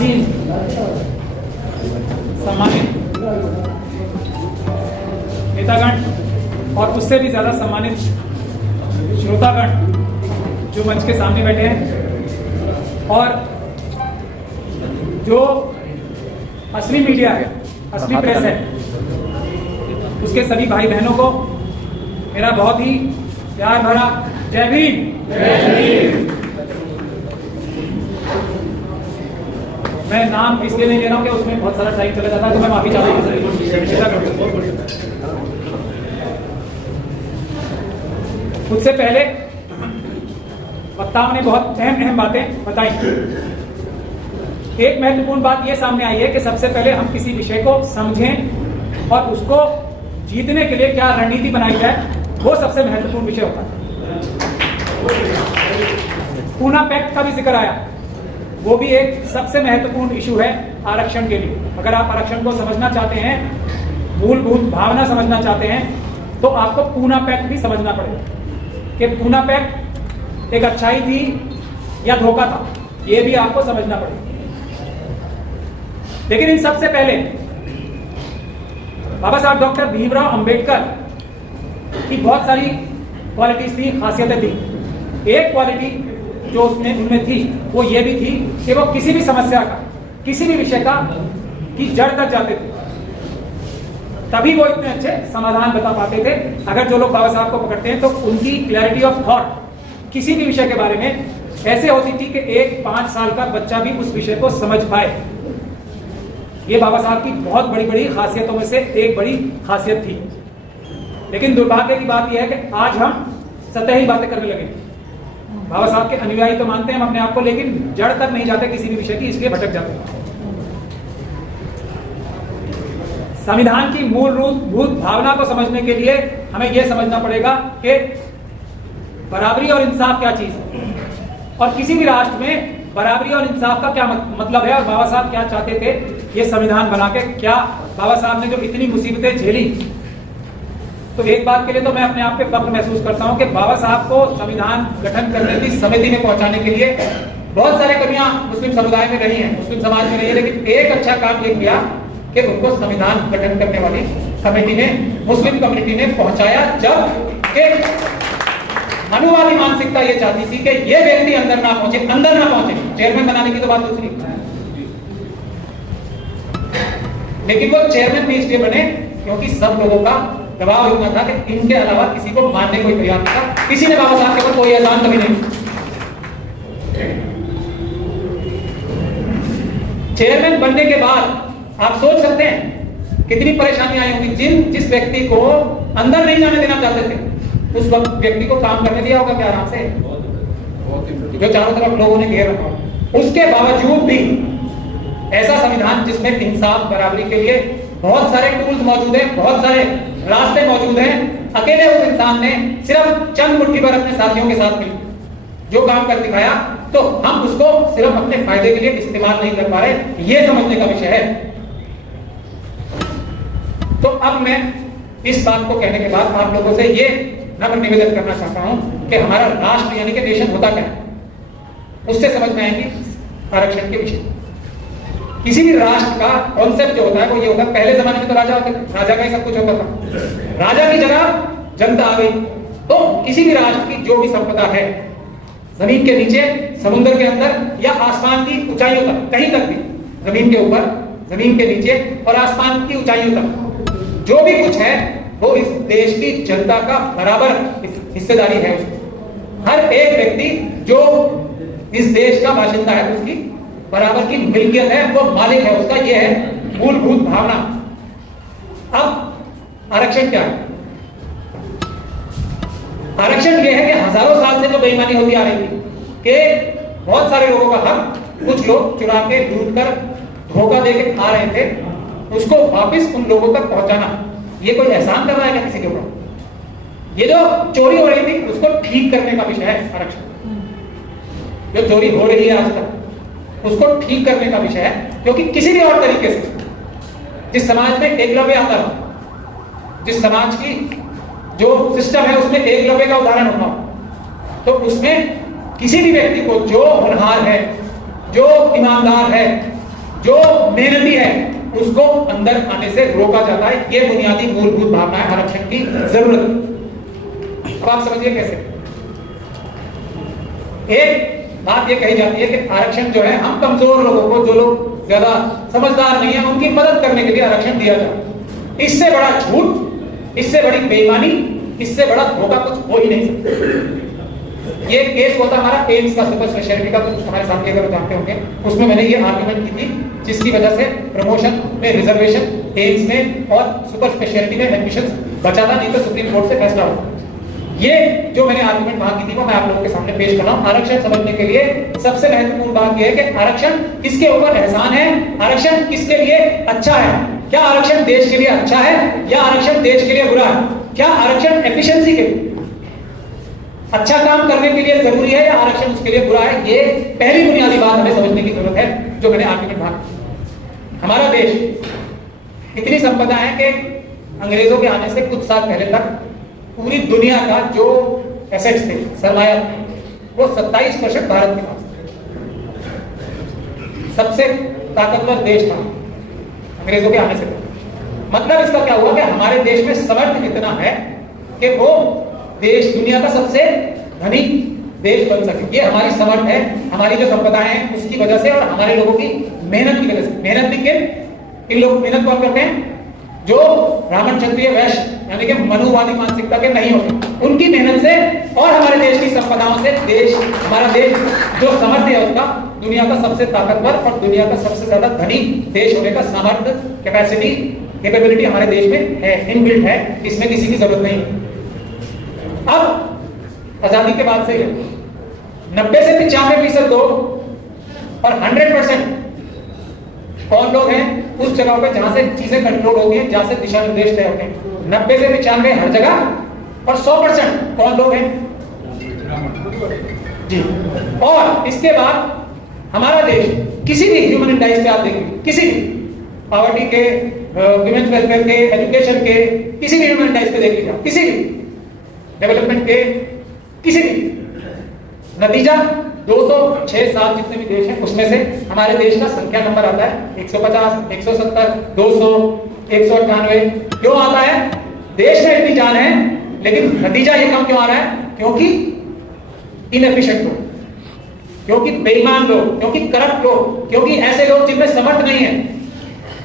आसीन सम्मानित नेतागण और उससे भी ज्यादा सम्मानित श्रोतागण जो मंच के सामने बैठे हैं और जो असली मीडिया है, असली प्रेस है, उसके सभी भाई बहनों को मेरा बहुत ही प्यार भरा जय भीम। मैं नाम इसलिए नहीं ले रहा हूँ कि उसमें बहुत सारा टाइम चला जाता है, तो मैं माफी चाहता हूँ। उससे पहले वक्ताओं ने बहुत अहम बातें बताई। एक महत्वपूर्ण बात यह सामने आई है कि सबसे पहले हम किसी विषय को समझें और उसको जीतने के लिए क्या रणनीति बनाई जाए, वो सबसे महत्वपूर्ण विषय होता है। पूना पैक्ट का भी जिक्र आया, वो भी एक सबसे महत्वपूर्ण इशू है आरक्षण के लिए। अगर आप आरक्षण को समझना चाहते हैं, मूलभूत भावना समझना चाहते हैं, तो आपको पूना पैक्ट भी समझना पड़ेगा कि पूना पैक्ट एक अच्छाई थी या धोखा था, ये भी आपको समझना पड़ेगा। लेकिन इन सबसे पहले बाबा साहब डॉक्टर भीमराव अंबेडकर की बहुत सारी क्वालिटीज थी, खासियतें थी। एक क्वालिटी जो उनमें थी वो ये भी थी कि वो किसी भी समस्या का, किसी भी विषय का की जड़ तक जाते थे, तभी वो इतने अच्छे समाधान बता पाते थे। अगर जो लोग बाबा साहब को पकड़ते हैं तो उनकी क्लैरिटी ऑफ थॉट किसी भी विषय के बारे में ऐसे होती थी कि एक 5 साल का बच्चा भी उस विषय को समझ पाए। ये बाबा साहब की बहुत बड़ी खासियतों में से एक बड़ी खासियत थी। लेकिन दुर्भाग्य की बात यह है कि आज हम सतही बातें करने लगे। बाबा साहब के अनुयायी तो मानते हैं हम अपने आप को, लेकिन जड़ तक नहीं जाते किसी भी विषय की, इसलिए भटक जाते हैं। संविधान की मूलभूत भावना को समझने के लिए हमें यह समझना पड़ेगा कि बराबरी और इंसाफ क्या चीज है, और किसी भी राष्ट्र में बराबरी और इंसाफ का क्या मतलब है, और बाबा साहब क्या चाहते थे ये संविधान बना के। क्या बाबा साहब ने जो इतनी मुसीबतें झेली, तो एक बात के लिए तो मैं अपने आप पे फख्र महसूस करता हूं कि बाबा साहब को संविधान गठन करने की समिति में पहुंचाने के लिए बहुत सारे कमियां मुस्लिम समुदाय में रही हैं, मुस्लिम समाज में रही है, लेकिन एक अच्छा काम ये किया कि उनको संविधान गठन करने वाली कमेटी ने, मुस्लिम कम्युनिटी ने पहुंचाया, जब मनुवादी मानसिकता ये चाहती थी कि ये व्यक्ति अंदर ना पहुंचे। चेयरमैन बनाने की तो बात दूसरी, लेकिन वो चेयरमैन भी इसलिए बने क्योंकि सब लोगों का दबाव इतना था कि इनके अलावा किसी को मानने कोई तैयार नहीं था। किसी ने बाबा साहब के ऊपर कोई एहसान कभी नहीं। चेयरमैन बनने के बाद आप सोच सकते हैं कितनी परेशानियां आई होंगी। जिस व्यक्ति को अंदर नहीं जाने देना चाहते थे, उस वक्त व्यक्ति को काम करने दिया होगा क्या आराम से, जो चारों तरफ लोगों ने घेर रखा। उसके बावजूद भी ऐसा संविधान जिसमें इंसाफ बराबरी के लिए बहुत सारे टूल्स मौजूद हैं, बहुत सारे रास्ते मौजूद हैं, अकेले उस इंसान ने सिर्फ चंद मुट्ठी भर अपने साथियों के साथ मिल जो काम कर दिखाया, तो हम उसको सिर्फ अपने फायदे के लिए इस्तेमाल नहीं कर पा रहे, ये समझने का विषय है। तो अब मैं इस बात को कहने के बाद आप लोगों से ये नम्र निवेदन करना चाहता हूं कि हमारा राष्ट्र यानी कि नेशन होता क्या है, उससे समझ में आएंगी आरक्षण के विषय। किसी भी राष्ट्र का कॉन्सेप्ट जो होता है वो ये होता है, पहले जमाने में तो राजा का ही सब कुछ होता था, राजा की जगह जनता आ गई। तो किसी भी राष्ट्र की जो भी संपदा है, जमीन के नीचे, समुद्र के अंदर या आसमान की ऊंचाइयों तक, कहीं तक भी, जमीन के ऊपर, जमीन के नीचे और आसमान की ऊंचाइयों तक जो भी कुछ है वो इस देश की जनता का बराबर हिस्सेदारी है। उसको हर एक व्यक्ति जो इस देश का बाशिंदा है उसकी बराबर की मिल्कियत है, वो मालिक है उसका। ये है मूलभूत भावना। अब आरक्षण क्या है? आरक्षण ये है कि हजारों साल से जो बेईमानी होती आ रही थी कि बहुत सारे लोगों का हक कुछ लोग चुरा के, लूट कर, धोखा दे के खा रहे थे, उसको वापस उन लोगों तक पहुंचाना, ये कोई एहसान कर रहा है क्या किसी के ऊपर? ये जो चोरी हो रही थी उसको ठीक करने का विषय है आरक्षण। जो चोरी हो रही है आज तक उसको ठीक करने का विषय है, क्योंकि किसी भी और तरीके से जिस समाज में एकलव्य आता है, जिस समाज की जो सिस्टम है उसमें एकलव्य का उदाहरण होना, तो उसमें किसी भी व्यक्ति को जो होनहार है, जो ईमानदार है, जो मेहनती है उसको अंदर आने से रोका जाता है। ये बुनियादी मूलभूत भावना है आरक्षण की जरूरत। अब आप समझिए कैसे। एक बात ये कही जाती है कि आरक्षण जो है हम कमजोर लोगों को, जो लोग ज्यादा समझदार नहीं है, उनकी मदद करने के लिए आरक्षण दिया जाए। इससे बड़ा झूठ, इससे बड़ी बेईमानी, इससे बड़ा धोखा कुछ हो ही नहीं सकता। ये केस होता हमारा एम्स का, सुपर स्पेशलिटी का, तो हमारे सामने अगर जानते होंगे, उसमें मैंने ये आर्गुमेंट की थी जिसकी वजह से प्रमोशन में रिजर्वेशन एम्स में और सुपर स्पेशलिटी में एडमिशन बचा था, नहीं तो सुप्रीम कोर्ट से फैसला होता। ये जो मैंने आर्गुमेंट वहां की थी वो मैं आप लोगों के सामने पेश कर रहा हूं। आरक्षण समझने के लिए सबसे महत्वपूर्ण बात यह है कि आरक्षण किसके ऊपर एहसान है, आरक्षण किसके लिए अच्छा है। क्या आरक्षण देश के लिए अच्छा है या आरक्षण देश के लिए बुरा है? क्या आरक्षण एफिशिएंसी के लिए, अच्छा काम करने के लिए जरूरी है या आरक्षण उसके लिए बुरा है? ये पहली बुनियादी बात हमें समझने की जरूरत है जो मैंने आर्गुमेंट भाग। हमारा देश इतनी संपदा है कि अंग्रेजों के आने से कुछ साल पहले तक पूरी दुनिया का जो एसेट्स थे, सरमाया, वो 27% भारत के पास सबसे ताकतवर देश था अंग्रेजों के आने से। मतलब इसका क्या हुआ कि हमारे देश में समर्थ इतना है कि वो देश दुनिया का सबसे धनी देश बन सके। ये हमारी समर्थ है, हमारी जो संपदा है उसकी वजह से और हमारे लोगों की मेहनत की वजह से। मेहनत भी इन लोग मेहनत कौन करते हैं? जो ब्राह्मण क्षत्रिय वैश्य यानी कि मनुवादी मानसिकता के नहीं होते, उनकी मेहनत से और हमारे देश की संपदाओं से देश, हमारा देश जो समर्थ है उसका दुनिया का सबसे ताकतवर और दुनिया का सबसे ज्यादा धनी देश होने का सामर्थ्य, कैपेसिटी, कैपेबिलिटी हमारे देश में है, इनबिल्ट है, इसमें किसी की जरूरत नहीं। अब आजादी के बाद से 90 से 95% लोग और 100% कौन लोग हैं उस जगह पे जहां से चीजें कंट्रोल होती हैं, जहां से दिशा निर्देश तय होते हैं। 90 से 95 हर जगह और 100% कौन लोग हैं जी। और इसके बाद हमारा देश किसी भी ह्यूमन इंडाइस पे आप देखेंगे, किसी भी पॉवर्टी के, विमेंस वेलफेयर के, एजुकेशन के, किसी भी ह्यूमन इंडाइस पे देख लीजिए, किसी भी डेवलपमेंट के, किसी भी नतीजा 206-7 जितने भी देश हैं उसमें से हमारे देश का संख्या नंबर आता है 150, 170, 200, 198। क्यों आता है? देश में इतनी जान है लेकिन नतीजा ये कम क्यों आ रहा है? क्योंकि इनएफिशिएंट लोग, क्योंकि बेईमान लोग, क्योंकि करप्ट लोग, क्योंकि ऐसे लोग जिनमें समर्थ नहीं है,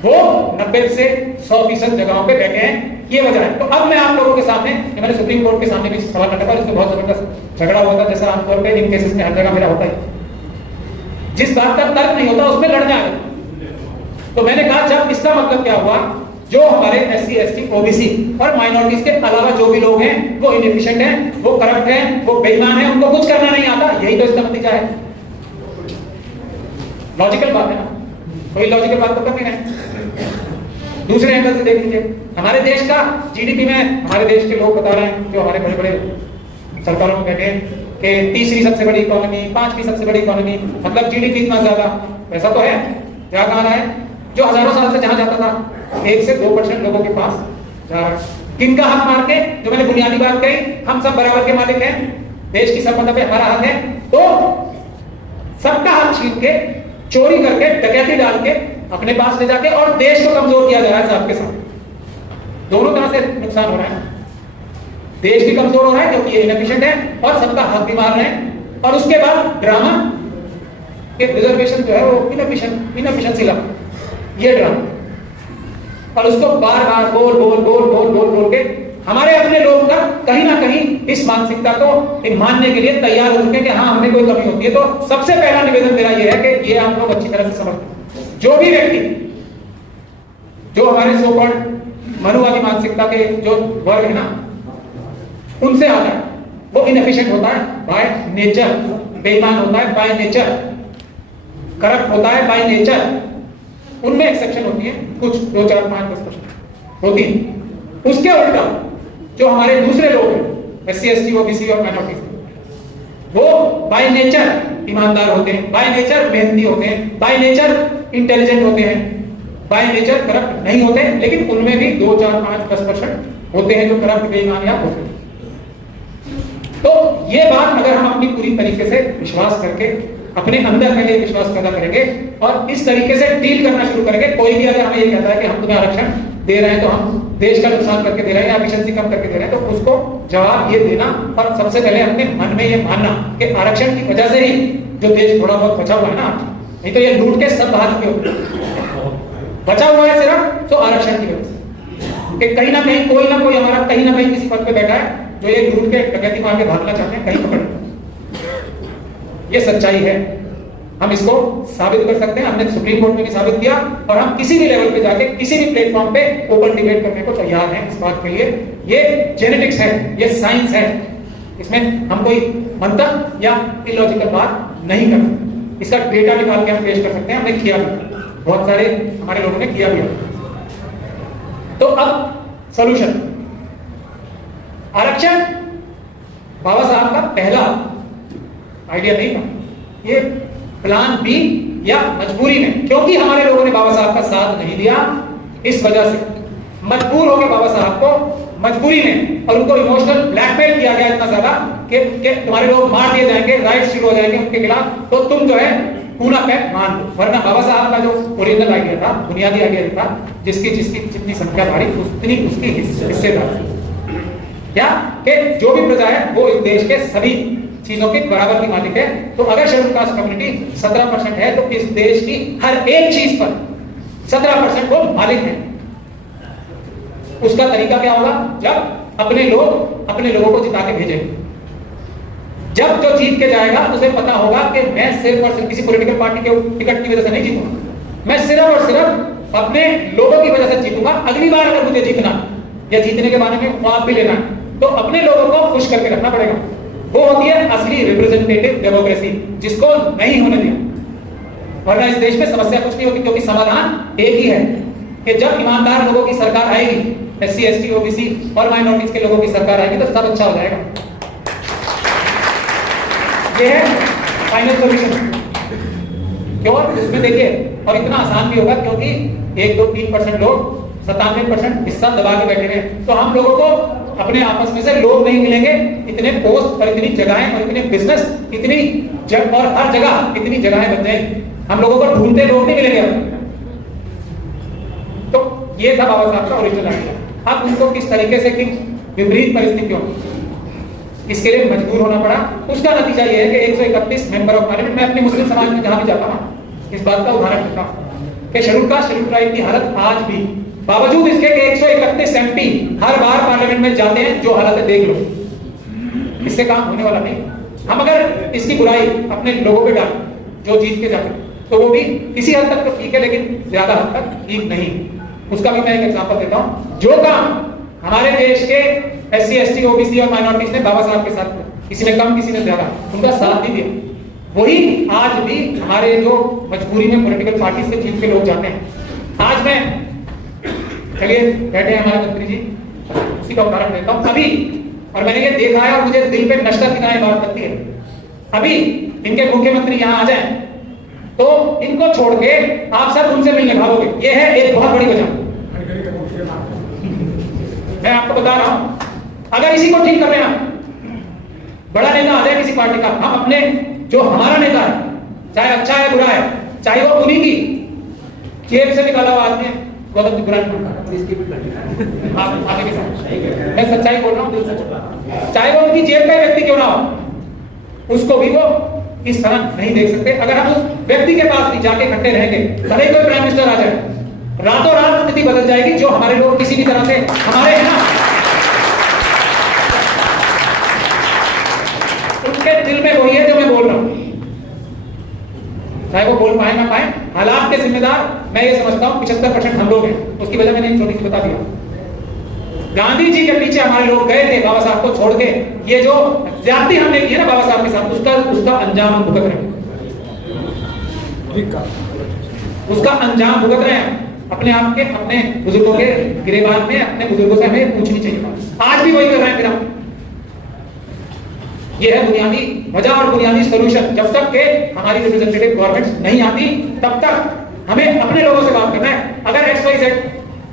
वो 90 से 100% जगहों पे बैठे हैं। ये वजह है। तो अब मैं आप लोगों के सामने, मैंने सुप्रीम कोर्ट के सामने भी सवाल रखा था, इसमें बहुत जबरदस्त झगड़ा हुआ था, जैसा आमतौर पे इन केसेस में हर जगह मेरा होता है। जिस बात का तर्क नहीं होता उसमें लड़ने आ गए। तो मैंने कहा जब इसका मतलब क्या हुआ, जो हमारे SC, ST, OBC और माइनॉरिटीज के अलावा जो भी लोग हैं वो इनएफिशिएंट हैं, वो करप्ट हैं, वो बेईमान हैं, उनको कुछ करना नहीं आता, यही तो इसका नतीजा है। लॉजिकल बात है ना, कोई लॉजिकल बात तो कर नहीं रहे। दूसरे एंगल से देख लीजिए, हमारे देश का GDP में हमारे देश के लोग बता रहे हैं, जो हमारे बड़े बड़े सरकारों में बैठे हैं, कि तीसरी सबसे बड़ी इकोनॉमी, 5वीं सबसे बड़ी इकोनॉमी, मतलब GDP इतना ज्यादा। पैसा तो है, क्या कहा रहा है? जो हजारों साल से जहां जाता था 1 से 2% लोगों के पास जा रहा है। किनका हक मार के? जो मैंने बुनियादी बात कही, हम सब बराबर के मालिक हैं, देश की संपदा पे हमारा हक है, तो सबका हक छीन के, चोरी करके, डकैती डाल के अपने पास ले जाके और देश को कमजोर किया जा रहा है साहब के साथ। दोनों तरह से नुकसान हो रहा है। देश भी कमजोर हो रहा है क्योंकि ये इनएफिशिएंट है और सबका हक भी मार रहे हैं, और उसके बाद ड्रामा के रिजर्वेशन जो है वो इनएफिशिएंसी लगा, ये ड्रामा, और उसको बार बार बोल के हमारे अपने लोग का कहीं ना कहीं इस मानसिकता को मानने के लिए तैयार हो चुके हैं कि हाँ हमें कोई कमी होती है। तो सबसे पहला निवेदन मेरा यह है कि ये आप लोग अच्छी तरह से समझते हैं, जो भी व्यक्ति, जो हमारे सो कॉल्ड मनुवादी मानसिकता के जो वर्ग है ना, उनसे आता है, वो इनएफिशिएंट होता है बाय नेचर, बेईमान होता है बाय नेचर, करप्ट होता है बाय नेचर। उनमें एक्सेप्शन होती है कुछ, 2, 4, 5, 10% होती है। उसके उल्टा जो हमारे दूसरे लोग हैं, SC, ST, OBC और माइनॉरिटीज, वो बाय नेचर ईमानदार होते हैं, बाय नेचर मेहनती होते हैं, बाय नेचर इंटेलिजेंट होते हैं, बाय नेचर करप्ट नहीं होते, लेकिन उनमें भी 2, 4, 5, 10% होते हैं जो करप्ट, बेईमान या होते हैं। तो ये बात अगर हम अपनी पूरी तरीके से विश्वास करके अपने अंदर पहले विश्वास पैदा करेंगे और इस तरीके से डील करना शुरू करेंगे। कोई भी अगर हमें ये कहता है कि हम तुम्हें आरक्षण दे रहे हैं तो हम देश का नुकसान करके दे रहे हैं या एफिशिएंसी कम करके दे रहे हैं, तो उसको जवाब ये देना और सबसे पहले अपने मन में ये मानना कि आरक्षण की वजह से ही जो देश थोड़ा बहुत बचा हुआ है ना, नहीं तो ये लूट के सब बाहर चुके होते, बचा हुआ है सिर्फ तो आरक्षण की वजह से कि कहीं ना कहीं कोई ना कोई हमारा कहीं ना कहीं किसी पद पे बैठा है जो ये लूट के डकैती मार के भागना चाहते हैं, कहीं पकड़। ये सच्चाई है, हम इसको साबित कर सकते हैं। हमने सुप्रीम कोर्ट में भी साबित किया और हम किसी भी लेवल पे जाके किसी भी प्लेटफॉर्म पे ओपन डिबेट करने को तैयार हैं इस बात के लिए। ये जेनेटिक्स है, ये साइंस है, इसमें हम कोई मंतक या इलॉजिकल बात नहीं कर सकते। इसका डेटा निकाल के हम पेश कर सकते हैं, हमने किया भी, बहुत सारे हमारे लोगों ने किया भी। तो अब सॉल्यूशन, आरक्षण बाबा साहब का पहला आइडिया नहीं था, ये प्लान बी या मजबूरी में, क्योंकि हमारे लोगों ने बाबा साहब का साथ नहीं दिया, इस वजह से मजबूर हो गए बाबा साहब को मजबूरी में, और उनको इमोशनल ब्लैकमेल किया गया इतना ज्यादा कि तुम्हारे लोग मार दिए जाएंगे, राइट्स शुरू हो जाएंगे उनके खिलाफ, तो तुम जो है पूरा पैक मान लो। वरना बाबा साहब का जो ओरिजिनल आइडिया था, बुनियादी आइडिया था, जिसकी जितनी संख्या भारी उतनी उसकी हिस्सेदार, क्या कि जो भी प्रजा है वो इस देश के सभी चीजों के बराबर की मालिक है। तो अगर शेड्यूल कास्ट कम्युनिटी 17% है तो इस देश की हर एक चीज पर 17% वो मालिक है। उसका तरीका क्या होगा? जब अपने लोगों को जिता के भेजेंगे। जब जो जीत के जाएगा उसे पता होगा कि मैं सिर्फ और सिर्फ किसी पॉलिटिकल पार्टी के टिकट की वजह से नहीं जीतूंगा, मैं सिर्फ और सिर्फ अपने लोगों की वजह से जीतूंगा। अगली बार अगर मुझे जीतना या जीतने के बारे में ख्वाब भी लेना है तो अपने लोगों को खुश करके रखना पड़ेगा। वो होती है असली रिप्रेजेंटेटिव डेमोक्रेसी, जिसको नहीं होने दिया। वरना इस देश में समस्या कुछ नहीं होती, क्योंकि समाधान एक ही है कि जब ईमानदार लोगों की सरकार आएगी, SC, ST, OBC और माइनॉरिटीज के लोगों की सरकार आएगी तो सब अच्छा हो जाएगा। ये है फाइनल सॉल्यूशन। क्यों? इसमें देखिए, और इतना आसान भी होगा क्योंकि 1, 2, 3% लोग 97% हिस्सा दबा के बैठे हैं। तो हम लोगों को अपने आपस में से लोग नहीं मिलेंगे, इतने पोस्ट और इतनी जगहें और इतने बिजनेस, इतनी और हर जगह इतनी जगहें बन जाएंगी, हम लोगों को ढूंढते लोग नहीं मिलेंगे। तो ये था बाबा साहब का ओरिजिनल आइडिया। अब उनको किस तरीके से, किन विपरीत परिस्थितियों इसके लिए मजबूर होना पड़ा, उसका नतीजा ये है कि 131 मेंबर ऑफ पार्लियामेंट, मैं अपने मुस्लिम समाज में जहां भी जाता हूं इस बात का उदाहरण देता हूं कि शेड्यूल कास्ट, शेड्यूल ट्राइब की हालत आज भी, बावजूद इसके कि 131 MP हर बार पार्लियामेंट में जाते हैं, जो हालत है देख लो, इससे काम होने वाला नहीं। हम अगर इसकी बुराई अपने लोगों पे डाल जो जीत के जाते तो वो भी किसी हद तक तो ठीक है, लेकिन ज्यादा हद तक ठीक नहीं। उसका भी मैं एक एग्जांपल देता हूं। जो काम हमारे देश के SC, ST, OBC और माइनॉरिटीज ने बाबा साहब के साथ, किसी ने कम किसी ने ज्यादा, उनका साथ नहीं दिया, वही आज भी हमारे जो मजबूरी में पॉलिटिकल पार्टी से जीत के लोग जाते हैं। आज मैं, चलिए बैठे हैं हमारे मंत्री जी, उसी का उदाहरण देता हूं अभी, और मैंने ये देखा है और मुझे दिल पे नशा की तरह बात करती है। अभी इनके मुख्यमंत्री यहाँ आ जाएं तो इनको छोड़ के आप सब उनसे मिलने भागोगे, ये है एक बहुत बड़ी वजह। मैं आपको बता रहा हूं, अगर इसी को ठीक कर लेना, बड़ा नेता आ जाए किसी पार्टी का, हम अपने जो हमारा नेता है, चाहे अच्छा है बुरा है, चाहे वो उन्हीं की जेब से निकाला हुआ आदमी है, गौतम बुरा मैं सच्चाई बोल रहा हूं दिल से, चाहे वो उनकी जेब का व्यक्ति क्यों ना हो, उसको भी वो इस तरह नहीं देख सकते। अगर हम उस व्यक्ति के पास भी जाके इकट्ठे रहेंगे, भले कोई प्राइम मिनिस्टर आ जाए, रातों रात स्थिति बदल जाएगी। जो हमारे लोग किसी भी तरह से हमारे है ना, उनके दिल में वही है जो मैं बोल रहा हूं, चाहे वो बोल पाए ना पाए, हालात के जिम्मेदार मैं ये समझता हूं 75% हम लोग हैं। उसकी वजह मैंने एक छोटी सी बता दिया। गांधी जी के पीछे हमारे लोग गए थे बाबा साहब को छोड़ के, ये जो ज्यादती हमने की है ना बाबा साहब के साथ, उसका अंजाम हम भुगत रहे हैं, उसका अंजाम भुगत रहे हैं अपने आप के, अपने बुजुर्गों के गिरेबान में। अपने बुजुर्गों से हमें पूछनी चाहिए, आज भी वही कर रहे हैं फिर हम। ये है बुनियादी वजह और बुनियादी सॉल्यूशन। जब तक के हमारी रिप्रेजेंटेटिव गवर्नमेंट नहीं आती तब तक हमें अपने लोगों से बात करना है। अगर XYZ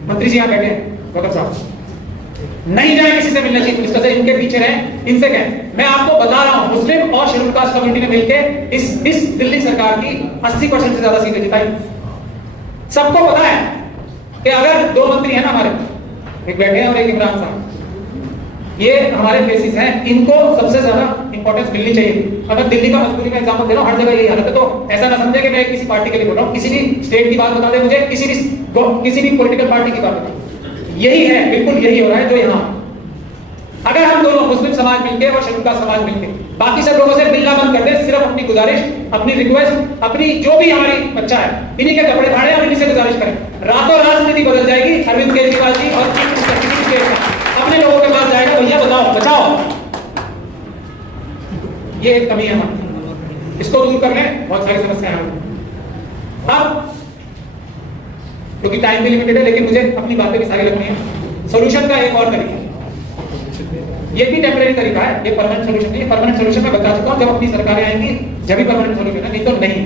मंत्री जी यहाँ बैठे हैं, गौतम साहब, नहीं जाए किसी से मिलने चीफ मिनिस्टर से, इनके पीछे रहें, इनसे कहें। मैं आपको बता रहा हूं, मुस्लिम और शेड्यूल कास्ट कम्युनिटी ने मिलकर इस दिल्ली सरकार की 80% से ज्यादा सीटें जिताई। सबको पता है कि अगर दो मंत्री हैं ना हमारे, एक बैठे हैं और एक इमरान साहब, ये हमारे फेसिस हैं, इनको सबसे ज्यादा इंपॉर्टेंस मिलनी चाहिए। अगर दिल्ली का मजबूरी का एग्जाम्पल दे रहा हूं, हर जगह यही हालत है, तो ऐसा ना समझे कि मैं किसी पार्टी के लिए बोल रहा हूं। किसी भी स्टेट की बात बता दे मुझे, किसी भी पॉलिटिकल पार्टी की बात बता, यही है, बिल्कुल यही हो रहा है जो यहाँ। अगर हम दोनों मुस्लिम समाज मिलके और शेड्यूल कास्ट समाज मिलके बाकी सब लोगों से मिलना बंद कर दे, सिर्फ अपनी गुजारिश, अपनी रिक्वेस्ट, अपनी जो भी हमारी बच्चा है, इन्हीं के कपड़े फाड़े और इन्हीं से गुजारिश करें, रातों रात स्थिति बदल जाएगी। अरविंद केजरीवाल जी और अपने लोगों के पास जाएगा, भैया बताओ बचाओ। ये एक कमी है हमारी, इसको दूर करने बहुत सारी समस्याएं हैं। अब क्योंकि टाइम भी लिमिटेड है, लेकिन मुझे अपनी बातें भी सारी रखनी है। सॉल्यूशन का एक और तरीका, ये भी टेम्परेरी तरीका है, ये परमानेंट सॉल्यूशन नहीं है। परमानेंट सॉल्यूशन मैं बता चुका हूं, जब अपनी सरकारें आएंगी जब भी परमानेंट सॉल्यूशन है, नहीं तो नहीं।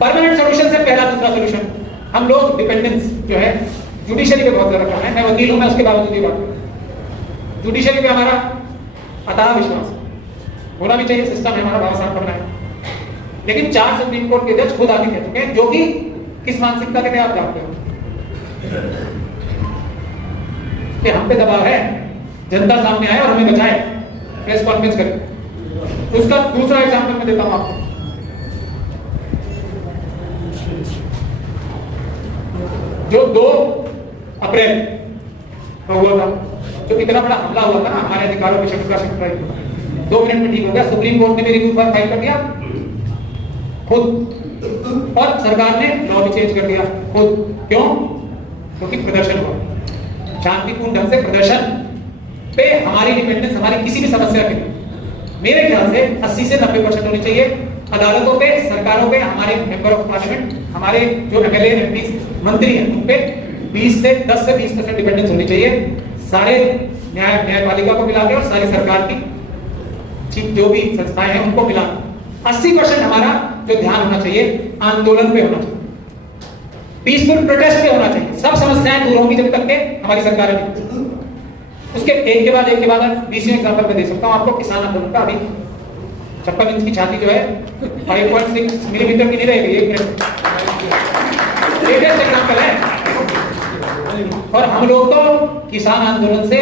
परमानेंट सॉल्यूशन से पहला दूसरा सॉल्यूशन, हम लोग डिपेंडेंस जो है जुडिशरी पे बहुत ज्यादा कर रहे हैं। मैं वकील हूं, मैं उसके बावजूद ये बात, जुडिशरी पे हमारा अथाह विश्वास होना भी चाहिए, सिस्टम है हमारा, बाबा साहब पढ़ना है। लेकिन 4 सुप्रीम कोर्ट के जज खुद आके कह चुके हैं, जो कि किस मानसिकता के आप जानते हो कि हम पे दबाव है, जनता सामने आए और हमें बचाए, प्रेस कॉन्फ्रेंस करें। उसका दूसरा एग्जाम्पल मैं देता हूं आपको। जो 2 अप्रैल को हुआ था, जो इतना बड़ा हमला हुआ था ना हमारे अधिकारों पे, शेड्यूल कास्ट राइट, 2 मिनट में ठीक हो गया। सुप्रीम कोर्ट ने भी रिव्यू फाइल कर दिया खुद, और सरकार ने लॉ भी चेंज कर दिया खुद। क्यों? क्योंकि प्रदर्शन हुआ, शांतिपूर्ण ढंग से प्रदर्शन पे हमारी डिपेंडेंस, हमारी किसी भी समस्या के मेरे ख्याल से 80 से 90% होनी चाहिए। अदालतों पे, सरकारों पे, हमारे मेंबर ऑफ पार्लियामेंट, हमारे जो एमएलए एमपी मंत्री हैं, उन पे 10 से 20% डिपेंडेंस होनी चाहिए। सारे न्यायपालिका को मिला के और सारी सरकार की जो भी संस्थाएं हैं उनको मिला 80% हमारा जो ध्यान होना चाहिए आंदोलन पे होना चाहिए, पीसफुल प्रोटेस्ट पे होना चाहिए। सब समस्याएं दूर होंगी जब तक के हमारी सरकार नहीं। उसके एक के बाद 20वें एग्जांपल में दे सकता हूं आपको। किसान आंदोलन का अभी 56 इंच की छाती जो है 5.6 मिलीमीटर की नहीं रहेगी, 1 मिनट लेटेस्ट एग्जांपल है। और हम लोग तो किसान आंदोलन से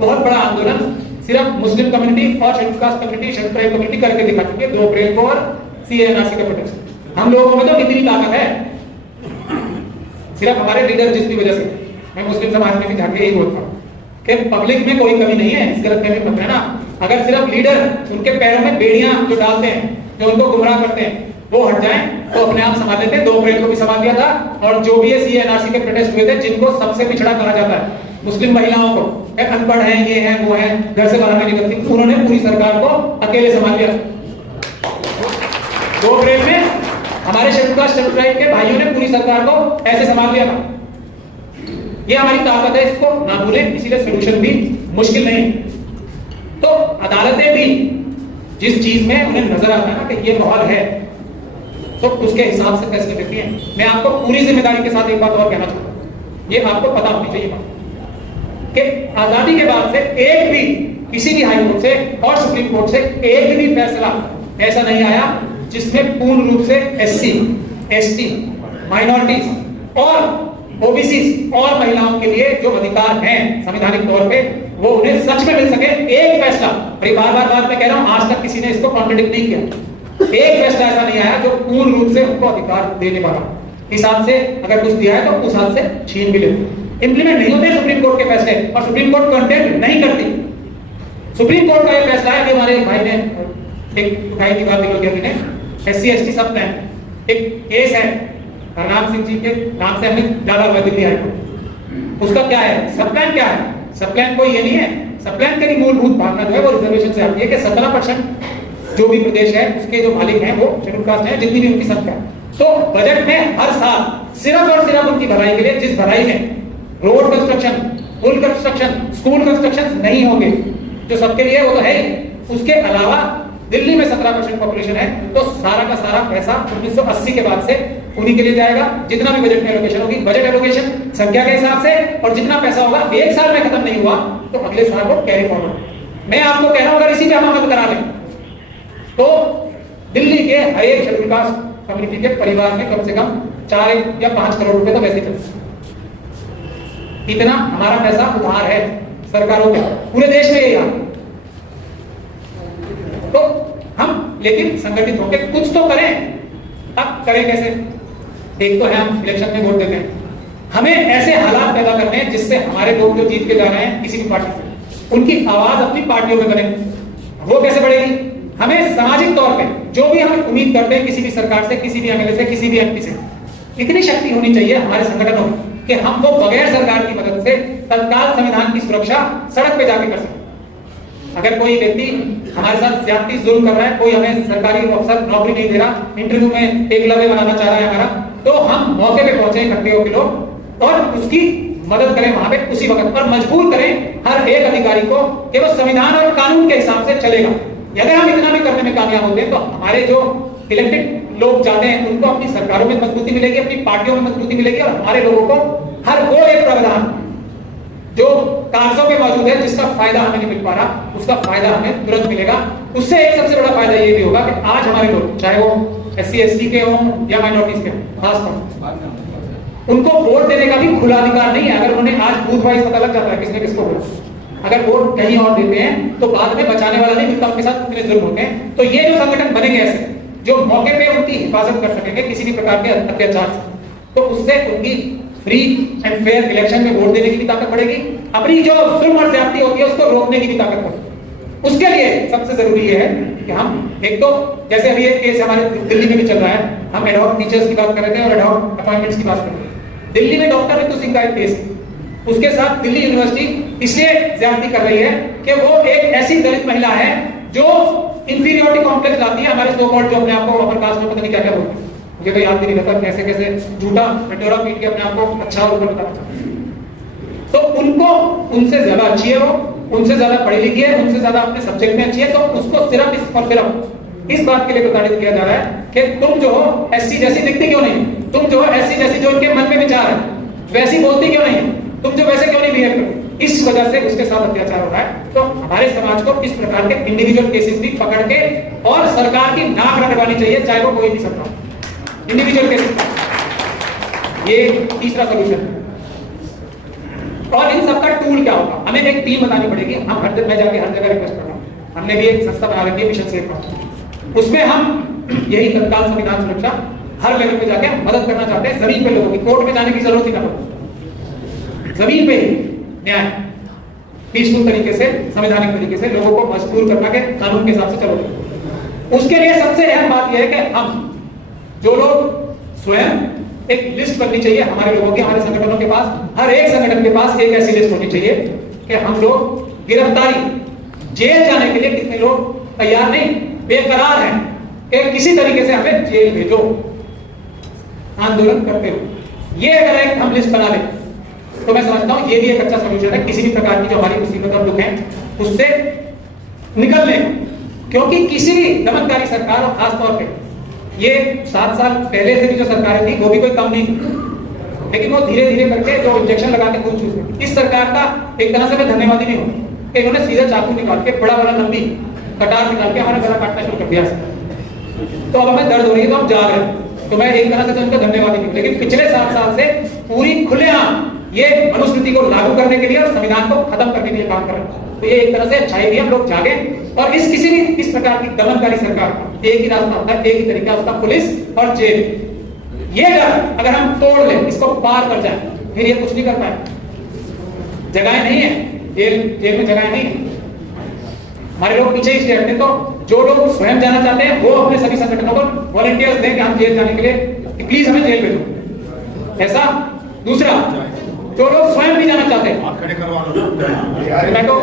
बहुत बड़ा आंदोलन सिर्फ मुस्लिम कम्युनिटी और schedule caste community, schedule tribe community करके दिखा चुकी है 2 अप्रैल को और सीएनआरसी का प्रोटेस्ट। हम लोगों में तो कितनी ताकत है, सिर्फ हमारे लीडर जिसकी वजह से। मैं मुस्लिम समाज में भी जाके यही बोलता हूँ कि पब्लिक में कोई कमी नहीं है, इस गलतफहमी मत रहना। अगर सिर्फ लीडर उनके पैरों में बेड़ियां जो डालते हैं, जो उनको गुमराह करते हैं, वो हट जाएं तो अपने आप संभाल लेते हैं। 2 अप्रैल को भी संभाल लिया था। और जो भी एनआरसी के प्रोटेस्ट हुए थे, जिनको सबसे पिछड़ा कहा जाता है, मुस्लिम महिलाओं को, अनपढ़ है, ये है, वो है, घर से बाहर नहीं निकलती, उन्होंने पूरी सरकार को अकेले संभाल लिया। 2 अप्रैल में हमारे शेड्यूल कास्ट शेड्यूल ट्राइब के भाइयों ने पूरी सरकार को ऐसे संभाल लिया था। ये हमारी ताकत है, इसको ना भूलें। इसीलिए सॉल्यूशन भी मुश्किल नहीं। तो अदालतें भी जिस चीज में उन्हें नजर आता है ना कि ये माहौल है, तो उसके हिसाब से फैसले देती हैं। मैं आपको पूरी जिम्मेदारी के साथ एक बात और कहना चाहता हूं, ये आपको पता होनी चाहिए बात कि आजादी के बाद से एक भी किसी भी हाई कोर्ट से और सुप्रीम कोर्ट से एक भी फैसला ऐसा नहीं आया जिसमें पूर्ण रूप से एससी, एसटी, माइनॉरिटीज और ओबीसी और महिलाओं के लिए जो अधिकार हैं संवैधानिक तौर पे, वो उन्हें सच में मिल सके। एक फैसला, बार-बार मैं कह रहा हूं, आज तक किसी ने इसको कॉन्ट्रडिक्ट नहीं किया। एक फैसला ऐसा नहीं आया जो पूर्ण रूप से उनको अधिकार देने वाला। इस हाथ से अगर कुछ दिया है तो उस हाथ से छीन भी लेते। इंप्लीमेंट नहीं होते सुप्रीम कोर्ट के फैसले, और सुप्रीम कोर्ट कंटेंट नहीं करती। सुप्रीम कोर्ट का ये फैसला है कि हमारे भाई ने एक उठाई की बात ने एससी एसटी सब प्लान, एक केस है हरनाम सिंह जी के नाम से हमने डाला हुआ दिल्ली हाईकोर्ट। उसका क्या है सब प्लान? क्या है सब प्लान? कोई ये नहीं है। सब प्लान की मूलभूत भावना जो है वो रिजर्वेशन से आती है कि 17% जो भी प्रदेश है उसके जो मालिक हैं वो शेड्यूल कास्ट है, जितनी भी उनकी संख्या। तो बजट में हर साल सिर्फ और सिर्फ उनकी भलाई के लिए, जिस भलाई में रोड कंस्ट्रक्शन, पुल कंस्ट्रक्शन, स्कूल कंस्ट्रक्शन नहीं होंगे जो सबके लिए, वो तो है ही। उसके अलावा दिल्ली में 17% पॉपुलेशन है, तो सारा का सारा पैसा 1980 के बाद से उन्हीं के लिए जाएगा। जितना भी बजट में एलोकेशन होगी, बजट एलोकेशन संख्या के हिसाब से, और जितना पैसा होगा एक साल में खत्म नहीं हुआ तो अगले साल वो कैरी फॉरवर्ड। मैं आपको कह रहा हूं अगर इसी पे हम अमल करा लें तो दिल्ली के हर एक शेड्यूल कास्ट कम्युनिटी के परिवार में कम से कम 4 या 5 करोड़ रुपए तो वैसे चलते। इतना हमारा पैसा उधार है सरकारों का, पूरे देश में यही। तो हम लेकिन संगठित होकर कुछ तो करें। अब करें कैसे? एक तो है हम इलेक्शन में वोट देते हैं, हमें ऐसे हालात पैदा करने हैं जिससे हमारे लोग जो जीत के जा रहे हैं किसी भी पार्टी से, उनकी आवाज अपनी पार्टियों में बने। वो कैसे बढ़ेगी? हमें सामाजिक तौर पे जो भी हम उम्मीद करते हैं किसी भी सरकार से, किसी भी एमएलए से, किसी भी एमपी से, इतनी शक्ति होनी चाहिए हमारे संगठनों में कि हम वो बगैर सरकार की मदद से तत्काल संविधान की सुरक्षा सड़क पे जाके कर सकें। अगर कोई व्यक्ति हमारे साथ ज्यादती जुल्म कर रहा है, कोई हमें सरकारी अफसर नौकरी नहीं दे रहा, इंटरव्यू में एकलव्य बनाना चाह रहा है हमारा, तो हम मौके पे पहुंचे इकट्ठे होकर लोग और उसकी मदद करें वहां पे उसी वक्त पर, मजबूर करें हर एक अधिकारी को कि वो संविधान और कानून के हिसाब से चलेगा। अगर हम इतना भी करने में कामयाब होते हैं तो हमारे जो इलेक्टेड लोग जाते हैं उनको अपनी सरकारों में मजबूती मिलेगी, अपनी पार्टियों में मजबूती मिलेगी, और हमारे लोगों को हर वो एक प्रावधान जो कागजों पे मौजूद है जिसका फायदा हमें नहीं मिल पा रहा, उसका फायदा हमें तुरंत मिलेगा। उससे एक सबसे बड़ा फायदा ये भी होगा कि आज हमारे लोग, चाहे वो SC ST के हों या माइनॉरिटीज के हों, खासतौर उनको वोट देने का भी खुला अधिकार नहीं है। अगर उन्हें आज बूथ वाइज पता लग जाता है किसने किसको वोट, अगर वोट कहीं और देते हैं तो बाद में बचाने वाला नहीं मिलता, उनके साथ कितने जुल्म होते हैं। तो ये जो संगठन बनेंगे ऐसे जो मौके पे उनकी हिफाजत कर सकेंगे किसी भी प्रकार के अत्याचार से, तो उससे उनकी फ्री एंड फेयर इलेक्शन में वोट देने की भी ताकत बढ़ेगी, अपनी जो जुल्म और ज्यादती होती है उसको रोकने की भी ताकत बढ़ेगी। उसके लिए सबसे जरूरी है कि हम एक तो जैसे अभी एक केस हमारे दिल्ली में भी चल रहा है, हम एडहॉक टीचर्स की बात कर रहे थे और एडहॉक अपॉइंटमेंट्स की बात कर रहे थे। दिल्ली में डॉक्टर रितु सिंह का एक केस है, उसके साथ दिल्ली यूनिवर्सिटी इसलिए ज्यादती कर रही है कि वो एक ऐसी दलित महिला है जो इंफीरियरिटी कॉम्प्लेक्स लाती है हमारे सो कॉल्ड जो अपने आप को अपर कास्ट में पता नहीं क्या क्या बोलते हैं, मुझे तो याद भी नहीं रहता कैसे कैसे झूठा टटोरा पीट के अपने आप को अच्छा और ऊपर बताना चाहते हैं। तो उनको उनसे ज्यादा अच्छी है, वो उनसे ज्यादा पढ़ी लिखी है, उनसे ज्यादा अपने सब्जेक्ट में अच्छी है, तो उसको सिर्फ इस बात के लिए प्रताड़ित किया जा रहा है कि तुम जो हो SC जैसी दिखती क्यों नहीं, तुम जो हो SC जैसी जो उनके मन में विचार है वैसी बोलती क्यों नहीं, तुम जो वैसे क्यों नहीं बिहेव करते। इस वजह से उसके साथ अत्याचार हो रहा है। तो हमारे समाज को इस प्रकार के इंडिविजुअल केसेस भी पकड़ के और सरकार की नाक रखवानी चाहिए, चाहे वो कोई भी सरकार, इंडिविजुअल केसेस। ये तीसरा सोल्यूशन है। और इन सबका टूल क्या होगा, हमें एक टीम बनानी पड़ेगी। हम हर दिन मैं जाके हर जगह रिक्वेस्ट कर रहा हूँ, हमने भी एक संस्था बना रखी है मिशन सेफ, उसमें हम यही तत्काल संविधान सुरक्षा हर लेवल पे जाके मदद करना चाहते हैं। जमीन पे लोगों की कोर्ट में जाने की जरूरत ही ना पड़े, जमीन पे न्याय पीसफुल तरीके से, संवैधानिक तरीके से लोगों को मजबूर करना के कानून के हिसाब से चलो। उसके लिए सबसे अहम बात यह है कि हम जो लोग स्वयं एक लिस्ट बननी चाहिए हमारे लोगों की, हमारे संगठनों के पास, हर एक संगठन के पास एक ऐसी लिस्ट होनी चाहिए कि हम लोग गिरफ्तारी, जेल जाने के लिए कितने लोग तैयार नहीं, बेकरार हैं कि किसी तरीके से हमें जेल भेजो, आंदोलन करते हो। ये अगर एक हम लिस्ट बना लें तो मैं समझता हूं ये भी एक अच्छा सॉल्यूशन है किसी भी प्रकार की जो हमारी मुसीबत और दुख है उससे निकलने। क्योंकि किसी भी दमनकारी सरकार, और खास तौर पे ये 7 साल पहले से भी जो सरकारें थी वो भी कोई कम नहीं थी, लेकिन वो धीरे धीरे करके जो इंजेक्शन लगा के खून चूस गई। इस सरकार का एक तरह से मैं धन्यवादी नहीं हूं कि इन्होंने सीधा चाकू निकाल के बड़ा बड़ा लंबी कटार निकाल के हमारा गला काटना शुरू कर दिया। तो अब हमें दर्द हो रही है तो हम जा रहे हैं, तो मैं एक तरह से तो इनका धन्यवादी नहीं हूं। लेकिन पिछले 7 साल से पूरी खुलेआम ये मनुस्मृति को लागू करने के लिए और संविधान को खत्म करने के लिए काम कर रहे हैं। तो ये एक तरह से अच्छाई भी हम लोग जागे, और इस किसी भी इस प्रकार की दमनकारी सरकार एक ही रास्ता होता है, एक ही तरीका होता है, पुलिस और जेल। ये अगर हम तोड़ लें, इसको पार कर जाए, फिर ये कुछ नहीं कर पाए। जगह नहीं है जेल में, जगह नहीं है। हमारे लोग पीछे इसलिए हटते, तो जो लोग स्वयं जाना चाहते हैं वो अपने सभी संगठनों को वॉलंटियर्स दें कि हम जेल जाने के लिए प्लीज हमें जेल भेजो। ऐसा दूसरा, जो लोग स्वयं भी जाना चाहते हैं, मैं तो